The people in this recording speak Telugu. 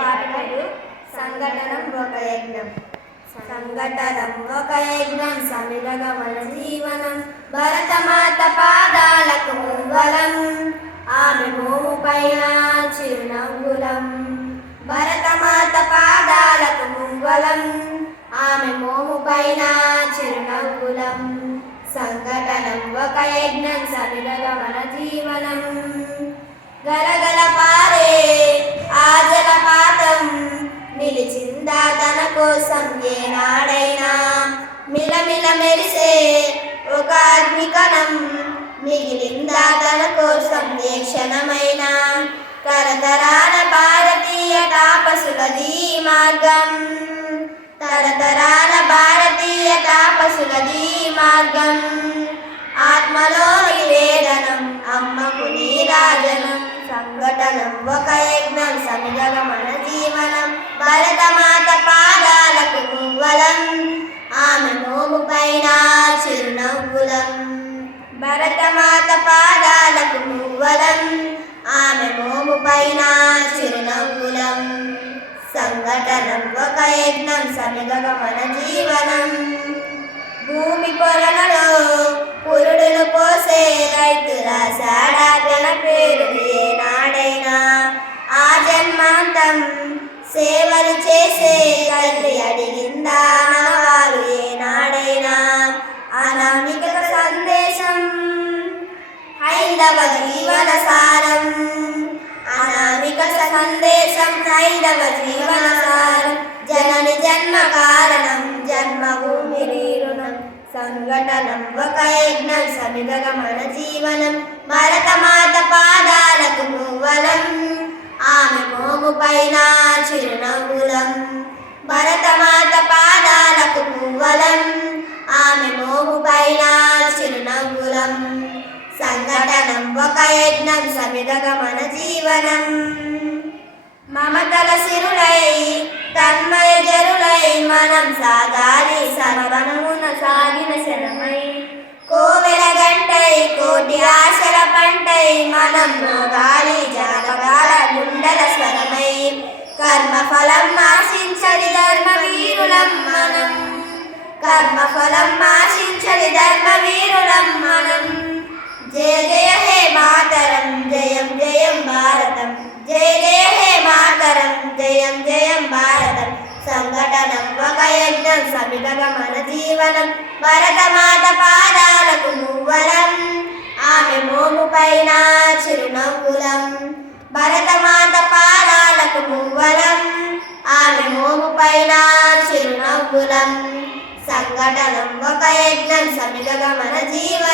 పాటలు సంఘటనం ఒక యజ్ఞం. సంఘటనం ఒక యజ్ఞం. సమిరగమన జీవనం. భరతమాత పాదాలకు ముంగలం ఆమె మోము పైన చిరునవ్వులం. భరతమాత పాదాలకు ముంగలం ఆమె మోము పైన చిరునవ్వులం. సంఘటనం ఒక యజ్ఞం. సమిరగమన జీవనం. గరగ కోసం ఏనాడైనా మిలమిల మెరిసే ఒక అగ్నికణం మిగిలిందా తన కోసం ఏ క్షణమైనా తరతరాల భారతీయ తాపసులది మార్గం తరతరాల భారతీయ తాపసులది మార్గం ఆత్మలో నివేదనం అమ్మకు నీరాజనం సంఘటనం ఒక యజ్ఞం సమిగమన జీవనం భరతమాత పా భరతమాత పాదాలకు పువ్వలం ఆమె మోము పైన చిరునవ్వులం. సంఘటనం ఒక యజ్ఞం సమిగమన జీవనం. భూమి పొరలలో పురుడును పోసే రైతుల సాడాగల పేరు ఏనాడైనా? ఆ జన్మాంతం సేవలు చేసే తల్లి అడిగిందా? హైందవ జీవన సారం అనామిక సందేశం హైందవ జీవన సారం జనని జన్మ కారణం జన్మభూమి రుణం సంఘటనం ఒక యజ్ఞం సమిగమన జీవనం భరత సంఘటనం ఒక యజ్ఞం సమిదగ మన జీవనం. మమతల సిరులై తన్మయ జరులై మనం సాగాలి సర్వనమున సాగిన శరమై. కోవెల గంటై కోటి ఆశల పంటై మనం మోగాలి జాగగాల గుండల స్వరమై. కర్మఫలం ఆశించని ధర్మ వీరులం మనం. కర్మఫలం ఆశించని ధర్మ వీరులం మనం. జయ జయ హే మాతరం జయం జయం భారతం. జయ జయ హే మాతరం జయం జయం భారతం. సంఘటనం ఒక యజ్ఞం సమిగమన జీవనం. భరతమాత పాదాలకు మువ్వలం ఆమె మోము పైన చిరునవ్వులం. భరతమాత పాదాలకు మువ్వలం ఆమె మోము పైన చిరునవ్వులం. సంఘటనం ఒక యజ్ఞం సమిగమన జీవనం.